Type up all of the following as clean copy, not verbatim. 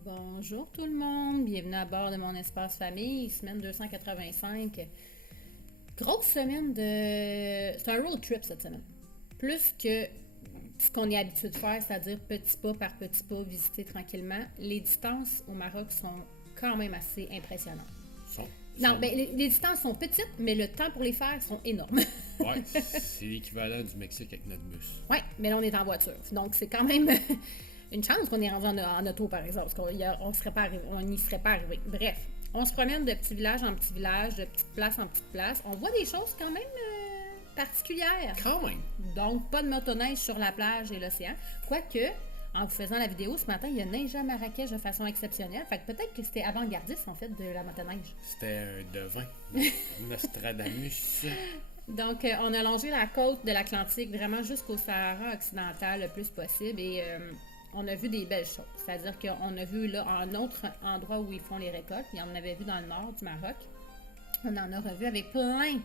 Bonjour tout le monde, bienvenue à bord de mon espace famille, semaine 285. Grosse semaine de... C'est un road trip cette semaine. Plus que ce qu'on est habitué de faire, c'est-à-dire petit pas par petit pas, visiter tranquillement. Les distances au Maroc sont quand même assez impressionnantes. Non, ben, les distances sont petites, mais le temps pour les faire sont énormes. Ouais, c'est l'équivalent du Mexique avec notre bus. Oui, mais là on est en voiture, donc c'est quand même... Une chance qu'on est rendu en auto, par exemple, parce qu'on n'y serait pas arrivé. Bref, on se promène de petit village en petit village, de petite place en petite place. On voit des choses quand même particulières. Quand même! Donc, pas de motoneige sur la plage et l'océan. Quoique, en vous faisant la vidéo ce matin, il y a neigé à Marrakech de façon exceptionnelle. Fait que peut-être que c'était avant-gardiste, en fait, de la motoneige. C'était un devin. Nostradamus. Donc, on a longé la côte de l'Atlantique vraiment jusqu'au Sahara occidental le plus possible et on a vu des belles choses. C'est-à-dire qu'on a vu là un autre endroit où ils font les récoltes. Il y en avait vu dans le nord du Maroc. On en a revu avec plein,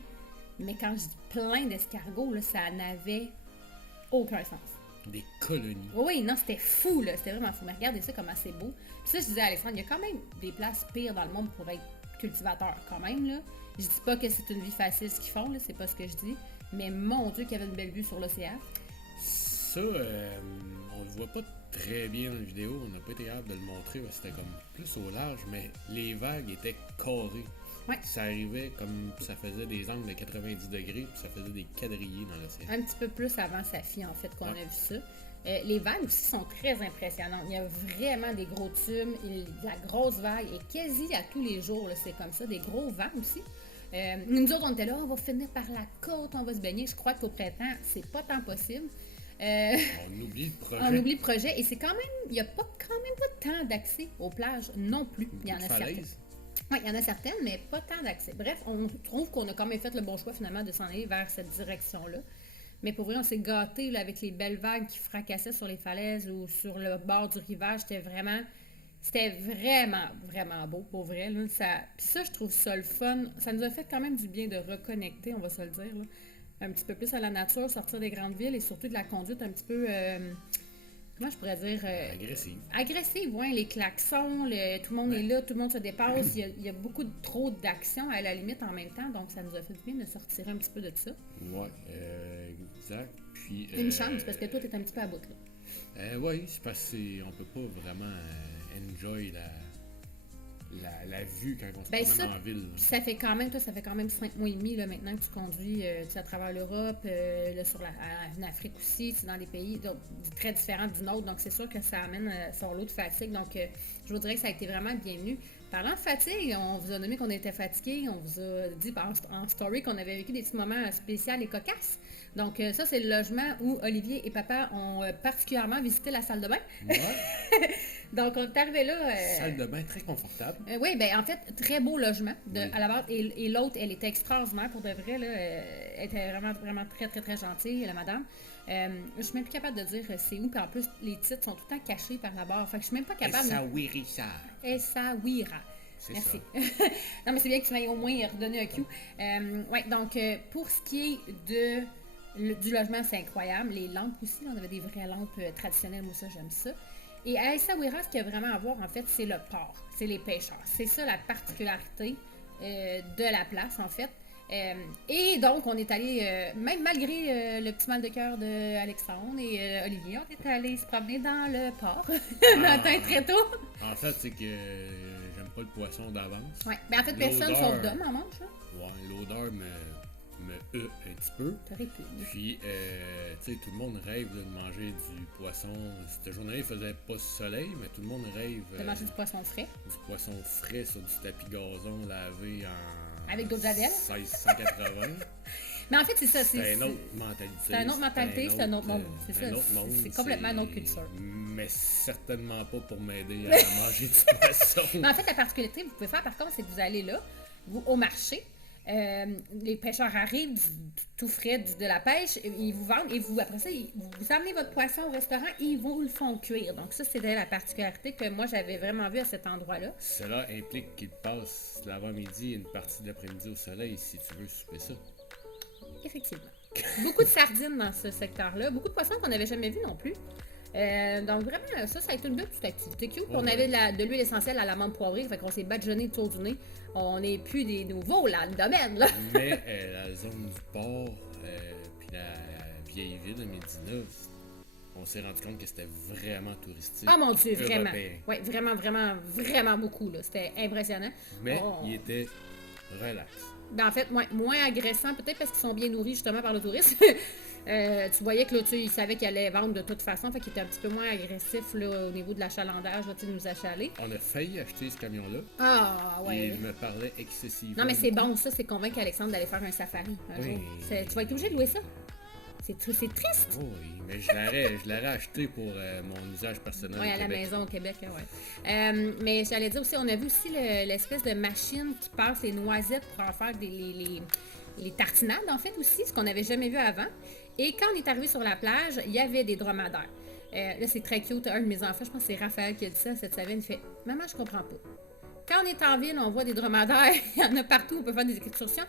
mais quand je dis plein d'escargots, là, ça n'avait aucun sens. Des colonies. Oui, non, c'était fou, là. C'était vraiment fou. Mais regardez ça comment c'est beau. Puis ça, je disais à Alexandre, il y a quand même des places pires dans le monde pour être cultivateur, quand même, là. Je dis pas que c'est une vie facile ce qu'ils font, là. C'est pas ce que je dis. Mais mon Dieu, qu'il y avait une belle vue sur l'océan. Ça, on le voit pas très bien dans la vidéo. On n'a pas été capable de le montrer. C'était comme plus au large, mais les vagues étaient carrées. Ouais. Ça arrivait comme ça faisait des angles de 90 degrés, puis ça faisait des quadrillés dans l'océan. Un petit peu plus avant sa fille, en fait, qu'on a vu ça. Les vagues aussi sont très impressionnantes. Il y a vraiment des gros tumes. La grosse vague est quasi à tous les jours. C'est comme ça, des gros vents aussi. Nous autres, on était là, on va finir par la côte, on va se baigner. Je crois qu'au printemps, c'est pas tant possible. On oublie le projet. On oublie le projet et c'est quand même, il n'y a pas quand même pas tant d'accès aux plages non plus. Il y en a certaines. Oui, il y en a certaines, mais pas tant d'accès. Bref, on trouve qu'on a quand même fait le bon choix finalement de s'en aller vers cette direction-là. Mais pour vrai, on s'est gâtés là, avec les belles vagues qui fracassaient sur les falaises ou sur le bord du rivage. C'était vraiment, vraiment beau, pour vrai. Là. Puis ça, je trouve ça le fun. Ça nous a fait quand même du bien de reconnecter, on va se le dire, là, un petit peu plus à la nature, sortir des grandes villes et surtout de la conduite un petit peu... comment je pourrais dire? Agressive. Agressive, oui. Les klaxons, tout le monde est là, tout le monde se dépasse. Il y a beaucoup trop d'action à la limite en même temps, donc ça nous a fait du bien de sortir un petit peu de ça. Oui, exact. Puis, Une chance, parce que toi, t'es un petit peu à bout, là. Oui, c'est parce qu'on peut pas vraiment enjoy la vue quand on se promène en ville. Ça fait quand même, toi, ça fait quand même 5 mois et demi là, maintenant que tu conduis à travers l'Europe, en Afrique aussi, dans des pays très différents du nôtre. Donc, c'est sûr que ça amène son lot de fatigue. Donc, je vous dirais que ça a été vraiment bienvenu. Parlant de fatigue, on vous a nommé qu'on était fatigué. On vous a dit en story qu'on avait vécu des petits moments spéciaux et cocasses. Donc, ça, c'est le logement où Olivier et papa ont particulièrement visité la salle de bain. Ouais. Donc, on est arrivé là... salle de bain très confortable. Oui, bien, en fait, très beau logement à la base. Et l'autre, elle était extraordinaire pour de vrai. Là, elle était vraiment, vraiment très, très, très gentille, la madame. Je suis même plus capable de dire c'est où. Puis en plus, les titres sont tout le temps cachés par la barre. Fait que je suis même pas capable... Essaouira. Merci. Non, mais c'est bien que tu m'aies au moins redonné un cue. Ouais, donc, pour ce qui est du logement, c'est incroyable. Les lampes aussi, on avait des vraies lampes traditionnelles. Moi, ça, j'aime ça. Et à Essaouira, ce qu'il y a vraiment à voir, en fait, c'est le port. C'est les pêcheurs. C'est ça la particularité de la place, en fait. Et donc, on est allé, même malgré le petit mal de cœur d'Alexandre et Olivier, on est allé se promener dans le port le matin très tôt. En fait, c'est que j'aime pas le poisson d'avance. Oui, mais en fait, personne sauf d'homme en mange. Ouais, l'odeur me un petit peu. Puis, tu sais, tout le monde rêve de manger du poisson. Cette journée, il faisait pas soleil, mais tout le monde rêve de manger du poisson frais. Du poisson frais sur du tapis gazon lavé en... Avec d'autres javel. 1680. Mais en fait, c'est ça. C'est une autre mentalité. C'est une autre mentalité, c'est un autre monde. C'est ça. C'est complètement une autre culture. Mais certainement pas pour m'aider à manger du poisson. Mais en fait, la particularité que vous pouvez faire, par contre, c'est que vous allez là, au marché. Les pêcheurs arrivent tout frais de la pêche, ils vous vendent et après ça, vous amenez votre poisson au restaurant et ils vous le font cuire. Donc ça, c'était la particularité que moi, j'avais vraiment vue à cet endroit-là. Cela implique qu'il passe l'avant-midi et une partie de l'après-midi au soleil si tu veux souper ça. Effectivement. Beaucoup de sardines dans ce secteur-là, beaucoup de poissons qu'on n'avait jamais vus non plus. Donc vraiment, ça a été une belle petite activité cute. On avait de l'huile essentielle à la menthe poivrée, fait qu'on s'est badigeonné autour du nez. On n'est plus des nouveaux là, le domaine, là. Mais la zone du port, puis la vieille ville de Médina, on s'est rendu compte que c'était vraiment touristique. Ah mon Dieu, vraiment. Oui, vraiment, vraiment, vraiment beaucoup, là. C'était impressionnant. Mais il était relax. Ben, en fait, moins agressant, peut-être parce qu'ils sont bien nourris justement par le tourisme. Tu voyais que là, ils savaient qu'ils allaient vendre de toute façon, fait qu'ils étaient un petit peu moins agressifs là, au niveau de l'achalandage, là, de nous achaler. On a failli acheter ce camion-là. Ah, ouais. Et il me parlait excessivement. Non, mais c'est bon, ça, c'est convaincre Alexandre d'aller faire un safari un jour. Tu vas être obligé de louer ça. C'est triste. Oui, mais je l'aurais acheté pour mon usage personnel. Oui, à la maison au Québec, oui. Mais j'allais dire aussi, on a vu aussi l'espèce de machine qui passe les noisettes pour en faire les tartinades, en fait, aussi, ce qu'on n'avait jamais vu avant. Et quand on est arrivé sur la plage, il y avait des dromadaires. Là, c'est très cute. Un de mes enfants, je pense que c'est Raphaël qui a dit ça cette semaine, il fait « Maman, je comprends pas. Quand on est en ville, on voit des dromadaires, il y en a partout, on peut faire des excursions.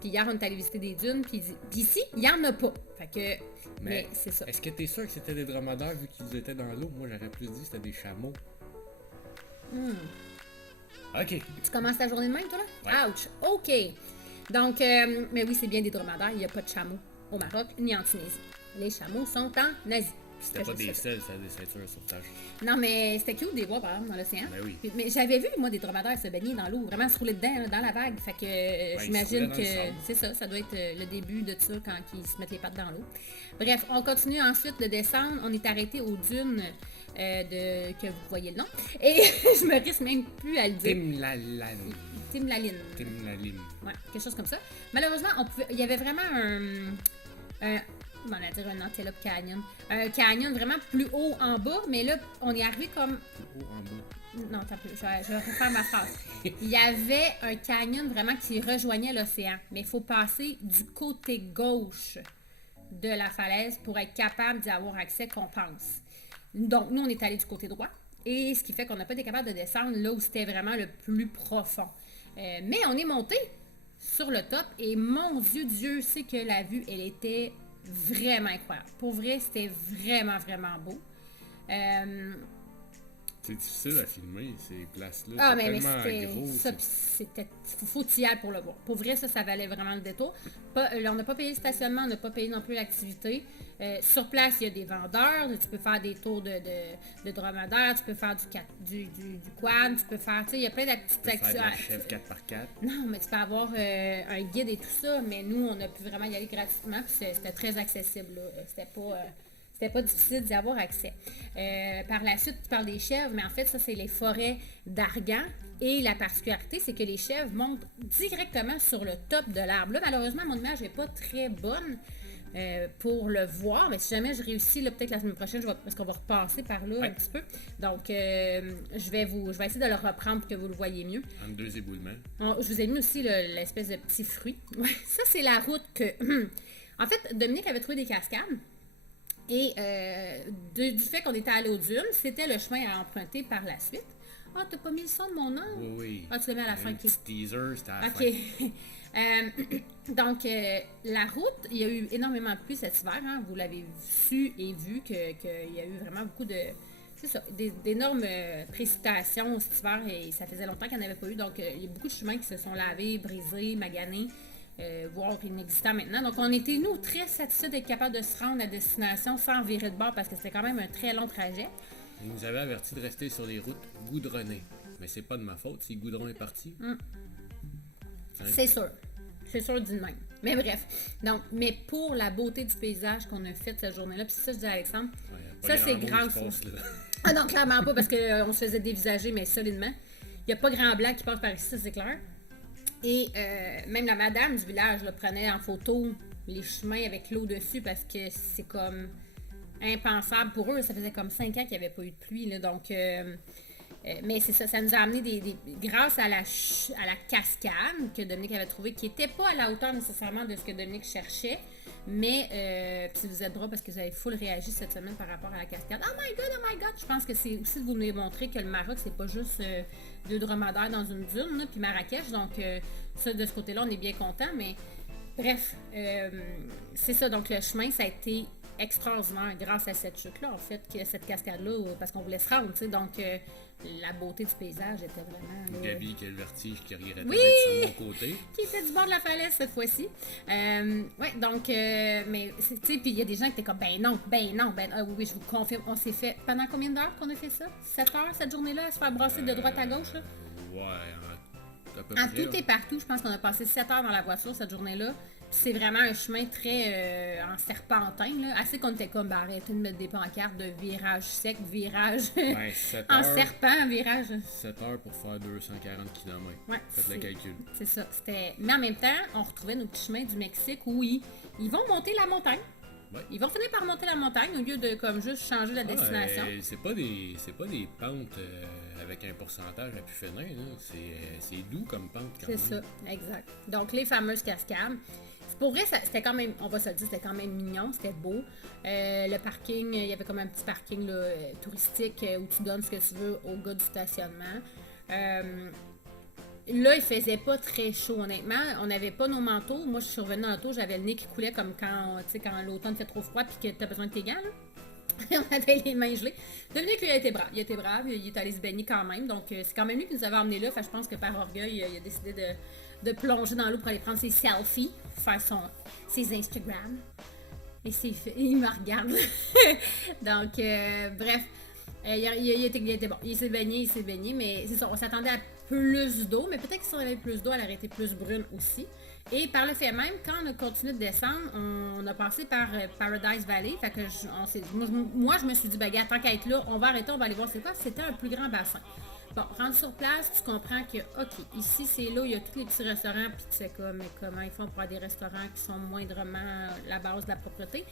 Puis hier, on est allé visiter des dunes, puis ici, il n'y en a pas. Fait que, mais c'est ça. Est-ce que tu es sûr que c'était des dromadaires vu qu'ils étaient dans l'eau? Moi, j'aurais plus dit que c'était des chameaux. OK. Tu commences ta journée de même, toi, là? Ouais. Ouch! OK. Donc, mais oui, c'est bien des dromadaires. Il n'y a pas de chameaux au Maroc ni en Tunisie. Les chameaux sont en Asie. C'était pas des selles, c'était des ceintures de sauvetage. Non, mais c'était cute des voir, par exemple, dans l'océan. Ben oui. Mais j'avais vu, moi, des dromadaires se baigner dans l'eau, vraiment se rouler dedans, là, dans la vague. Fait que j'imagine que c'est ça doit être le début de ça quand ils se mettent les pattes dans l'eau. Bref, on continue ensuite de descendre. On est arrêté aux dunes que vous voyez le nom. Et je me risque même plus à le dire. Timlaline. Ouais, quelque chose comme ça. Malheureusement, il y avait vraiment on va dire un Antelope Canyon. Un canyon vraiment plus haut en bas, mais là, on est arrivé comme... Plus haut en bas? Non, attends, je vais refaire ma phrase. Il y avait un canyon vraiment qui rejoignait l'océan, mais il faut passer du côté gauche de la falaise pour être capable d'y avoir accès, qu'on pense. Donc, nous, on est allé du côté droit, et ce qui fait qu'on n'a pas été capable de descendre là où c'était vraiment le plus profond. Mais on est monté sur le top, et mon Dieu sait que la vue, elle était vraiment incroyable. Pour vrai, c'était vraiment, vraiment beau. C'est difficile à filmer, ces places-là. Ah, c'est mais tellement gros. C'était... Faut y aller pour le voir. Pour vrai, ça valait vraiment le détour. On n'a pas payé le stationnement, on n'a pas payé non plus l'activité. Sur place, il y a des vendeurs. Tu peux faire des tours de dromadaire, tu peux faire du quad, tu peux faire... Tu sais, il y a plein de petites activités. La chèvre 4x4. Non, mais tu peux avoir un guide et tout ça, mais nous, on a pu vraiment y aller gratuitement. C'était très accessible, là. C'était pas difficile d'y avoir accès. Par la suite, tu parles des chèvres, mais en fait, ça, c'est les forêts d'Argan. Et la particularité, c'est que les chèvres montent directement sur le top de l'arbre. Là, malheureusement, mon image n'est pas très bonne pour le voir, mais si jamais je réussis, là, peut-être la semaine prochaine, parce qu'on va repasser par là un petit peu. Donc, je vais essayer de le reprendre pour que vous le voyez mieux. En deux éboulements. Je vous ai mis aussi l'espèce de petit fruit. Ça, c'est la route que... En fait, Dominique avait trouvé des cascades. Et du fait qu'on était allé aux dunes, c'était le chemin à emprunter par la suite. Ah, t'as pas mis le son de mon nom? Oui. Ah, tu le mets à la fin. Un petit teaser, c'était à la fin. Donc, la route, il y a eu énormément de pluie cet hiver. Hein. Vous l'avez su et vu qu'il y a eu vraiment beaucoup de... C'est ça, d'énormes précipitations cet hiver et ça faisait longtemps qu'il n'y en avait pas eu. Donc, il y a beaucoup de chemins qui se sont lavés, brisés, maganés. Voire inexistants maintenant. Donc, on était, nous, très satisfaits d'être capables de se rendre à destination sans virer de bord parce que c'était quand même un très long trajet. Ils nous avaient averti de rester sur les routes goudronnées. Mais c'est pas de ma faute si le goudron est parti. Hein? C'est sûr. C'est sûr d'une même. Mais bref. Donc, mais pour la beauté du paysage qu'on a fait cette journée-là, puis ça, je dis à Alexandre, ça, c'est grand. Ah non, clairement pas parce qu'on se faisait dévisager, mais solidement. Il n'y a pas grand blanc qui passe par ici, ça, c'est clair. Et même la madame du village là, prenait en photo les chemins avec l'eau dessus parce que c'est comme impensable pour eux. Ça faisait comme 5 ans qu'il n'y avait pas eu de pluie. Là, donc, mais c'est ça nous a amené grâce à la cascade que Dominique avait trouvée, qui n'était pas à la hauteur nécessairement de ce que Dominique cherchait. Mais si vous êtes drôle parce que vous avez full réagi cette semaine par rapport à la cascade. Oh my god! Je pense que c'est aussi de vous nous montrer que le Maroc, c'est pas juste 2 dromadaires dans une dune, là, puis Marrakech. Donc, ça, de ce côté-là, on est bien content. Mais Bref, c'est ça. Donc, le chemin, ça a été extraordinaire grâce à cette chute-là, en fait, cette cascade-là, parce qu'on voulait se rendre, tu sais. Donc, la beauté du paysage était vraiment... Gabi qui a le vertige, qui regrettait d'être sur mon côté. Qui était du bord de la falaise cette fois-ci. Ouais, donc, mais, tu sais, puis il y a des gens qui étaient comme, ben non, oui, je vous confirme, on s'est fait, pendant combien d'heures qu'on a fait ça? 7 heures, cette journée-là, à se faire brasser de droite à gauche, là? Ouais, à peu en près. Tout et partout, je pense qu'on a passé 7 heures dans la voiture cette journée-là. C'est vraiment un chemin très en serpentin, là. Assez qu'on était comme, arrêtez de mettre des pancartes de virage sec, virage en serpent, virage. 7 heures pour faire 240 km. Ouais, faites le calcul. C'est ça. Mais en même temps, on retrouvait nos petits chemins du Mexique où ils vont monter la montagne. Ouais. Ils vont finir par monter la montagne au lieu de comme juste changer la destination. C'est pas des pentes avec un pourcentage à plus finir. C'est doux comme pente quand même. C'est ça, exact. Donc les fameuses cascades. Pour vrai, c'était quand même, on va se le dire, c'était quand même mignon, c'était beau. Le parking, il y avait comme un petit parking là, touristique où tu donnes ce que tu veux au gars du stationnement. Là, il faisait pas très chaud, honnêtement. On n'avait pas nos manteaux. Moi, je suis revenue dans l'auto, j'avais le nez qui coulait comme quand l'automne fait trop froid et que tu as besoin de tes gants. Là. On avait les mains gelées. Dominique, lui, il était brave. Il est allé se baigner quand même. Donc, c'est quand même lui qui nous avait emmenés là. Enfin, je pense que par orgueil, il a décidé de plonger dans l'eau pour aller prendre ses selfies, faire ses Instagram. Et il me regarde. Donc, bref. Il était bon. Il s'est baigné, mais c'est ça. On s'attendait à plus d'eau, mais peut-être que si on avait plus d'eau, elle aurait été plus brune aussi. Et par le fait même, quand on a continué de descendre, on a passé par Paradise Valley. Fait que moi, je me suis dit, baguette, tant qu'à être là, on va arrêter, on va aller voir c'est quoi. C'était un plus grand bassin. Bon, rendu sur place, tu comprends que, OK, ici, c'est là où il y a tous les petits restaurants, puis tu sais comment ils font pour avoir des restaurants qui sont moindrement la base de la propreté.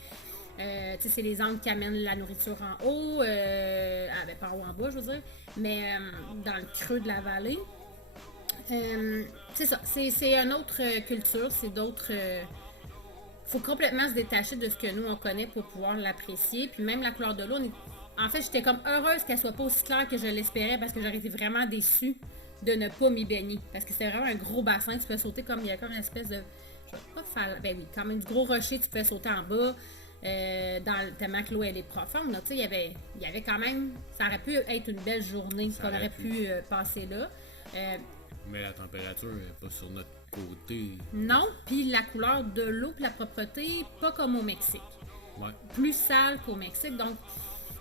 Tu sais, c'est les angles qui amènent la nourriture en haut, pas en haut, en bas, je veux dire, mais dans le creux de la vallée. C'est ça, c'est une autre culture, c'est d'autres... faut complètement se détacher de ce que nous, on connaît pour pouvoir l'apprécier, puis même la couleur de l'eau, en fait, j'étais comme heureuse qu'elle soit pas aussi claire que je l'espérais parce que j'aurais été vraiment déçue de ne pas m'y baigner. Parce que c'était vraiment un gros bassin, tu peux sauter comme il y a comme une espèce de... Je vais pas faire... Ben oui, quand même du gros rocher, tu peux sauter en bas. Tellement que l'eau elle est profonde. Tu sais, il y avait quand même... Ça aurait pu être une belle journée qu'on aurait pu passer là. Mais la température n'est pas sur notre côté. Non, puis la couleur de l'eau et la propreté, pas comme au Mexique. Ouais. Plus sale qu'au Mexique, donc...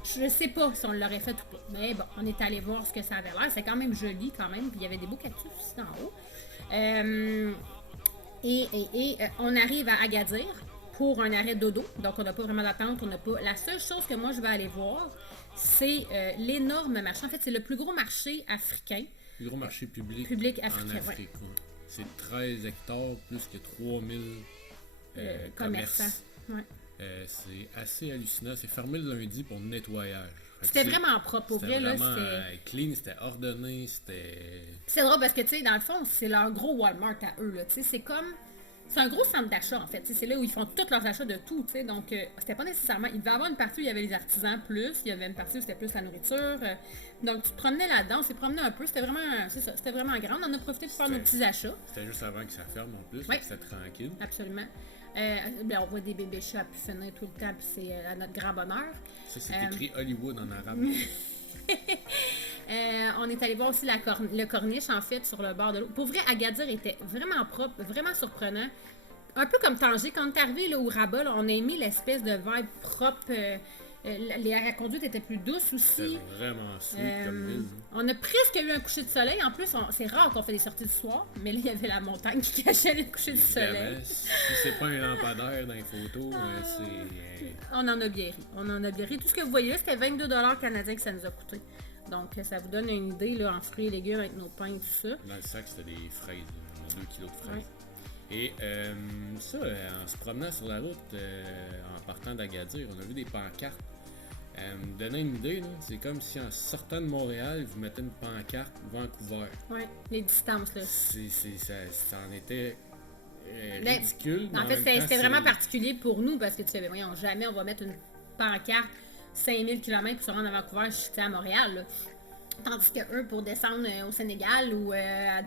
Je sais pas si on l'aurait fait ou pas. Mais bon, on est allé voir ce que ça avait l'air. C'est quand même joli quand même. Puis il y avait des beaux cactus aussi en haut. On arrive à Agadir pour un arrêt dodo. Donc on n'a pas vraiment d'attente. La seule chose que moi je vais aller voir, c'est l'énorme marché. En fait, c'est le plus gros marché africain. Le plus gros marché public africain, en Afrique. Ouais. C'est 13 hectares plus que 3000 commerces. Ouais. C'est assez hallucinant. C'est fermé le lundi pour nettoyage. C'était vraiment propre. Pour vrai, là, c'était clean, c'était ordonné, c'était... C'est drôle parce que, tu sais, dans le fond, c'est leur gros Walmart à eux, là. Tu sais, c'est comme... C'est un gros centre d'achat, en fait. T'sais, c'est là où ils font tous leurs achats de tout, tu sais. Donc, c'était pas nécessairement... Il devait y avoir une partie où il y avait les artisans plus. Il y avait une partie où c'était plus la nourriture. Donc, tu te promenais là-dedans. On s'est promené un peu. C'était vraiment... C'est ça. C'était vraiment grand. On en a profité pour faire nos petits achats. C'était juste avant que ça ferme, en plus. Ouais. C'était tranquille. Absolument. On voit des bébés chats puis finir tout le temps, puis c'est à notre grand bonheur. Ça, c'est écrit Hollywood en arabe. On est allé voir aussi le corniche, en fait, sur le bord de l'eau. Pour vrai, Agadir était vraiment propre, vraiment surprenant. Un peu comme Tanger. Quand on est arrivé là, au Rabat, là, on a aimé l'espèce de vibe propre. La conduite était plus douce aussi. C'était vraiment sweet comme ville. On a presque eu un coucher de soleil. En plus, c'est rare qu'on fait des sorties du soir, mais là, il y avait la montagne qui cachait le coucher du soleil. Si c'est pas un lampadaire dans les photos, c'est... On en a bien ri. Tout ce que vous voyez là, c'était 22 $ canadiens que ça nous a coûté. Donc, ça vous donne une idée là, en fruits et légumes avec nos pains et tout ça. Dans le sac, c'était des fraises. On a 2 kilos de fraises. Ouais. Et en se promenant sur la route, en partant d'Agadir, on a vu des pancartes. Me donner une idée, là, c'est comme si en sortant de Montréal, vous mettez une pancarte Vancouver. Oui, les distances, là. Ça en était ridicule. En fait, c'était vraiment particulier pour nous parce que tu sais, voyons, jamais on va mettre une pancarte 5000 km pour se rendre à Vancouver, je suis à Montréal, là. Tandis que eux, pour descendre au Sénégal ou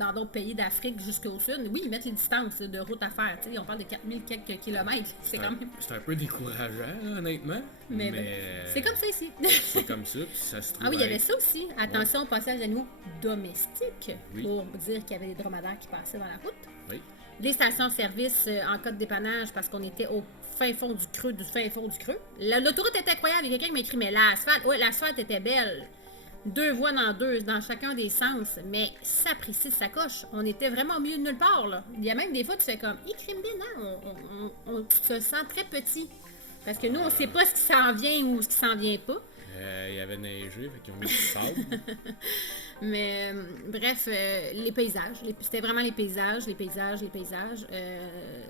dans d'autres pays d'Afrique jusqu'au sud, oui, ils mettent les distances de route à faire. T'sais, on parle de 4000 quelques kilomètres. C'est quand même. C'est un peu décourageant, là, honnêtement. Mais c'est comme ça ici. c'est comme ça, puis ça se trouve. Ah oui, il y avait ça aussi. Attention au passage d'animaux domestiques, Oui. pour dire qu'il y avait des dromadaires qui passaient dans la route. Oui. Des stations-service en cas de dépannage parce qu'on était au fin fond du creux du fin fond du creux. L'autoroute était incroyable. Il y a quelqu'un qui m'a écrit, mais l'asphalte, ouais, l'asphalte était belle. 2 voies dans chacun des sens, mais ça précise sa coche. On était vraiment au milieu de nulle part, là. Il y a même des fois, tu fais comme, crime on se sent très petit. Parce que nous, on sait pas ce qui s'en vient ou ce qui s'en vient pas. Il y avait neigé, fait qu'ils ont mis du sable. Mais bref, les paysages. C'était vraiment les paysages.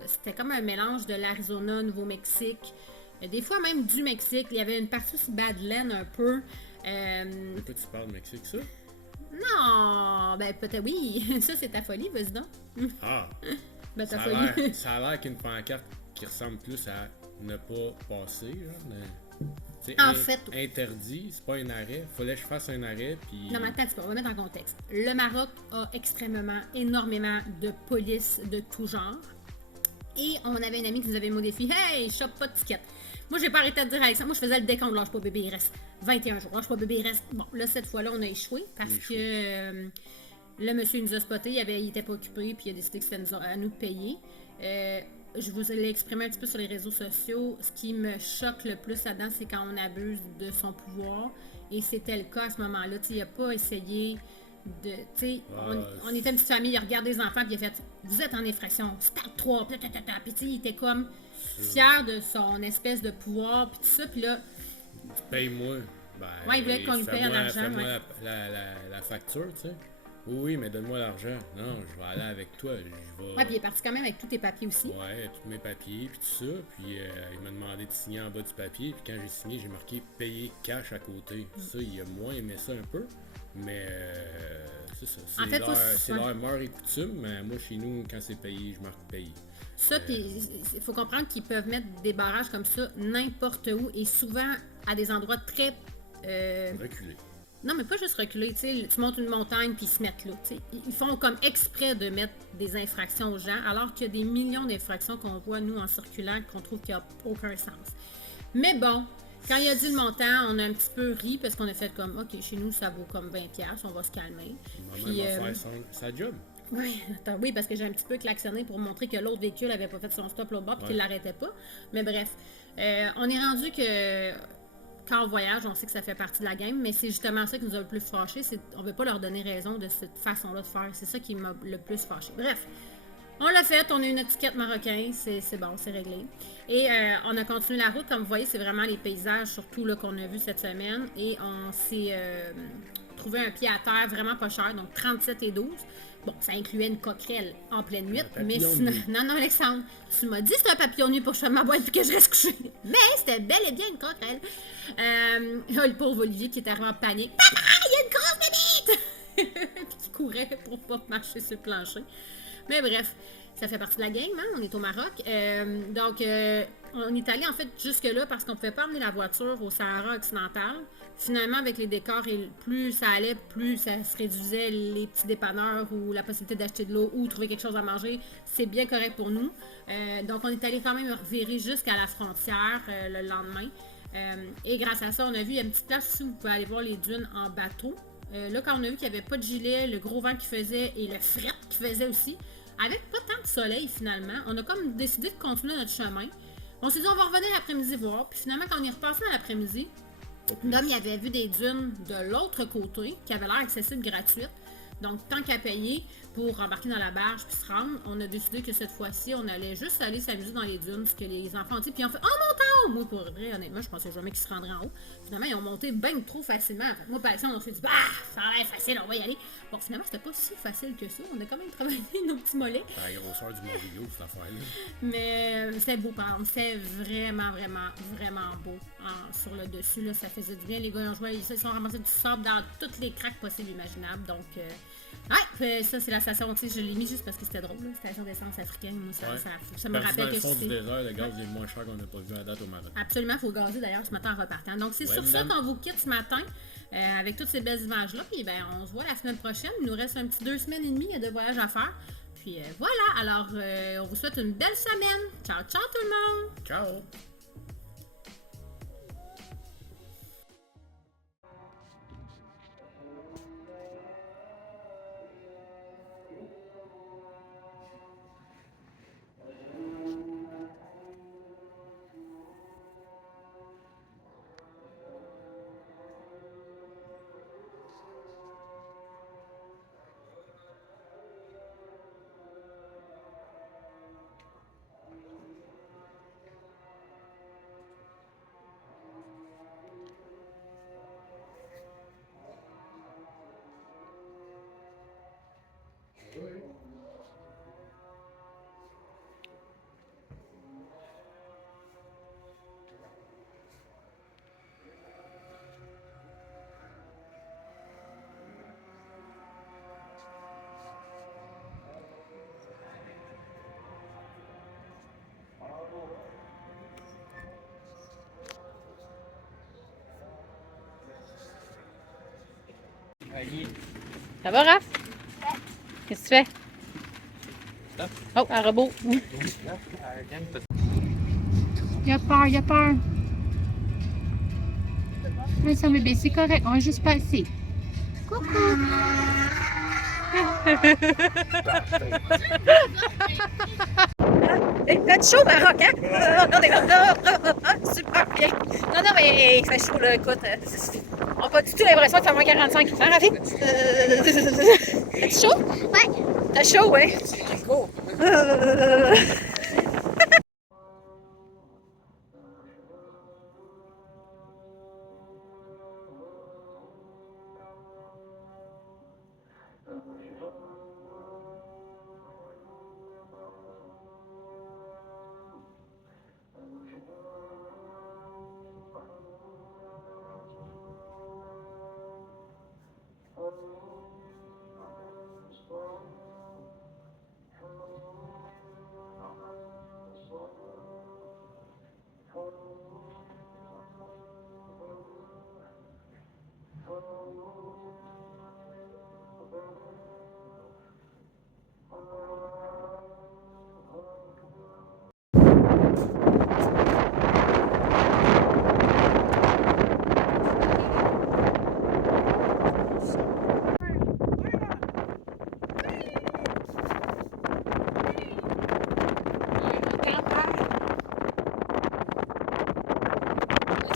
C'était comme un mélange de l'Arizona, Nouveau-Mexique. Des fois même du Mexique. Il y avait une partie aussi Badland un peu. De quoi tu parles, Mexique, ça? Non, ben peut-être oui. Ça, c'est ta folie, vas-y donc. Ah! Ben ta Ça folie. a l'air qu'une pancarte qui ressemble plus à ne pas passer, genre. En fait, interdit, c'est pas un arrêt. Fallait que je fasse un arrêt, puis... non, mais attends, on va mettre en contexte. Le Maroc a énormément de police de tout genre. Et on avait une amie qui nous avait mis au défi, hey, chope pas de ticket. Moi, j'ai pas arrêté de dire avec ça. Moi, je faisais le décompte, lâche pas bébé, il reste 21 jours. Lâche pas bébé, il reste. Bon, là, cette fois-là, on a échoué parce que le monsieur nous a spoté, il était pas occupé, puis il a décidé que c'était à nous de payer. Je vous l'ai exprimé un petit peu sur les réseaux sociaux. Ce qui me choque le plus là-dedans, c'est quand on abuse de son pouvoir. Et c'était le cas à ce moment-là. Il n'a pas essayé de. On était une petite famille, il a regardé les enfants, puis il a fait, vous êtes en infraction, stade 3, puis il était comme fier de son espèce de pouvoir, puis tout ça, puis là... Paye-moi. Ben, ouais, il voulait qu'on lui paye en argent. Fais-moi la facture, tu sais. Oui, mais donne-moi l'argent. Non, je vais aller avec toi. Ouais, puis il est parti quand même avec tous tes papiers aussi. Ouais, tous mes papiers, puis tout ça. Puis il m'a demandé de signer en bas du papier. Puis quand j'ai signé, j'ai marqué payer cash à côté. Ça, il a moins aimé ça un peu. Mais c'est ça. C'est leur mœurs et coutume. Mais moi, chez nous, quand c'est payé, je marque payé. Ça, puis il faut comprendre qu'ils peuvent mettre des barrages comme ça n'importe où et souvent à des endroits très... reculés. Non, mais pas juste reculer, tu sais, tu montes une montagne puis ils se mettent là, tu sais. Ils font comme exprès de mettre des infractions aux gens, alors qu'il y a des millions d'infractions qu'on voit, nous, en circulant, qu'on trouve qu'il n'y a aucun sens. Mais bon, quand il a dit le montant, on a un petit peu ri, parce qu'on a fait comme, OK, chez nous, ça vaut comme 20$, on va se calmer. Puis, va faire sa job. Oui, attends, oui, parce que j'ai un petit peu klaxonné pour montrer que l'autre véhicule avait pas fait son stop l'autre bord puis qu'il l'arrêtait pas. Mais bref, on est rendu que... Quand on voyage, on sait que ça fait partie de la game, mais c'est justement ça qui nous a le plus fâché, c'est on ne veut pas leur donner raison de cette façon-là de faire. C'est ça qui m'a le plus fâché. Bref, on l'a fait, on a une étiquette marocain, c'est bon, c'est réglé. Et on a continué la route, comme vous voyez, c'est vraiment les paysages, surtout là, qu'on a vu cette semaine. Et on s'est trouvé un pied à terre vraiment pas cher, donc 37 et 12. Bon, ça incluait une coquerelle en pleine nuit, mais sinon... Non, Alexandre, tu m'as dit que c'était un papillon nuit pour que je fasse ma boîte et que je reste couché. Mais c'était bel et bien une coquerelle. Le pauvre Olivier qui était arrivé en panique. « Papa, il y a une grosse bébite! » Puis qui courait pour pas marcher sur le plancher. Mais bref, ça fait partie de la game, hein? On est au Maroc. Donc, on est allé en fait jusque-là parce qu'on pouvait pas emmener la voiture au Sahara occidental. Finalement, avec les décors, et plus ça allait, plus ça se réduisait les petits dépanneurs ou la possibilité d'acheter de l'eau ou trouver quelque chose à manger. C'est bien correct pour nous. Donc, on est allé quand même revirer jusqu'à la frontière le lendemain. Et grâce à ça, on a vu, il y a une petite place où vous pouvez aller voir les dunes en bateau. Là, quand on a vu qu'il n'y avait pas de gilet, le gros vent qui faisait et le fret qui faisait aussi, avec pas tant de soleil finalement, on a comme décidé de continuer notre chemin. On s'est dit, on va revenir l'après-midi voir. Puis finalement, quand on est repassé à l'après-midi, l'homme, il avait vu des dunes de l'autre côté qui avaient l'air accessibles gratuites. Donc, tant qu'à payer pour embarquer dans la barge puis se rendre, on a décidé que cette fois-ci, on allait juste aller s'amuser dans les dunes, ce que les enfants ont dit. Puis on fait « Oh, monte en haut! » Moi, pour vrai, honnêtement, je pensais jamais qu'ils se rendraient en haut. Finalement, ils ont monté bien trop facilement. Fait, moi, par exemple, on s'est dit « Bah, ça a l'air facile, on va y aller. » Bon, finalement, c'était pas si facile que ça. On a quand même travaillé nos petits mollets. C'est la grosseur du Mario, cette affaire-là. Mais c'était beau, par exemple. C'était vraiment, vraiment, vraiment beau. Sur le dessus, là, ça faisait du bien. Les gars, ils ont joué, ils se sont ramassés du sable dans toutes les craques possibles et imaginables. Donc, ouais, ça, c'est la station, tu sais, je l'ai mis juste parce que c'était drôle, là. Station d'essence africaine. Moi, ça me rappelle que dans le fond c'est... du désert, le gaz est moins cher qu'on n'a pas vu à date au sous-marin. Absolument, il faut gazer d'ailleurs ce matin en repartant. Donc, c'est Ouais, sur ça madame. qu'on vous quitte ce matin avec toutes ces belles images-là. Puis, ben, on se voit la semaine prochaine. Il nous reste un petit 2 semaines et demie de voyage à faire. Puis, voilà. Alors, on vous souhaite une belle semaine. Ciao, ciao tout le monde! Ciao! Ça va, Raph? Qu'est-ce que tu fais? Oh, un robot. Il a peur, il a peur. Mais son bébé, c'est correct, on va juste passer. Coucou! Il fait chaud, Maroc, hein? On est là. Super bien. Non, mais il fait chaud, là. Écoute, on n'a pas du tout l'impression qu'il fait moins 45. Hein, Rafi? T'as chaud? Ouais. T'as chaud, ouais? C'est cool.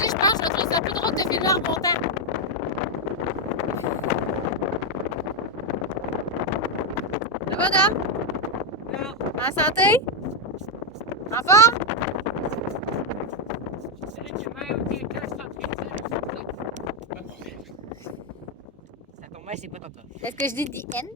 Je pense que je trouve ça plus drôle de filmer en montant. Ça va, Dom? Non. En santé? En forme? Ça tombe mal, c'est pas ton cas. Est-ce que je dis the end?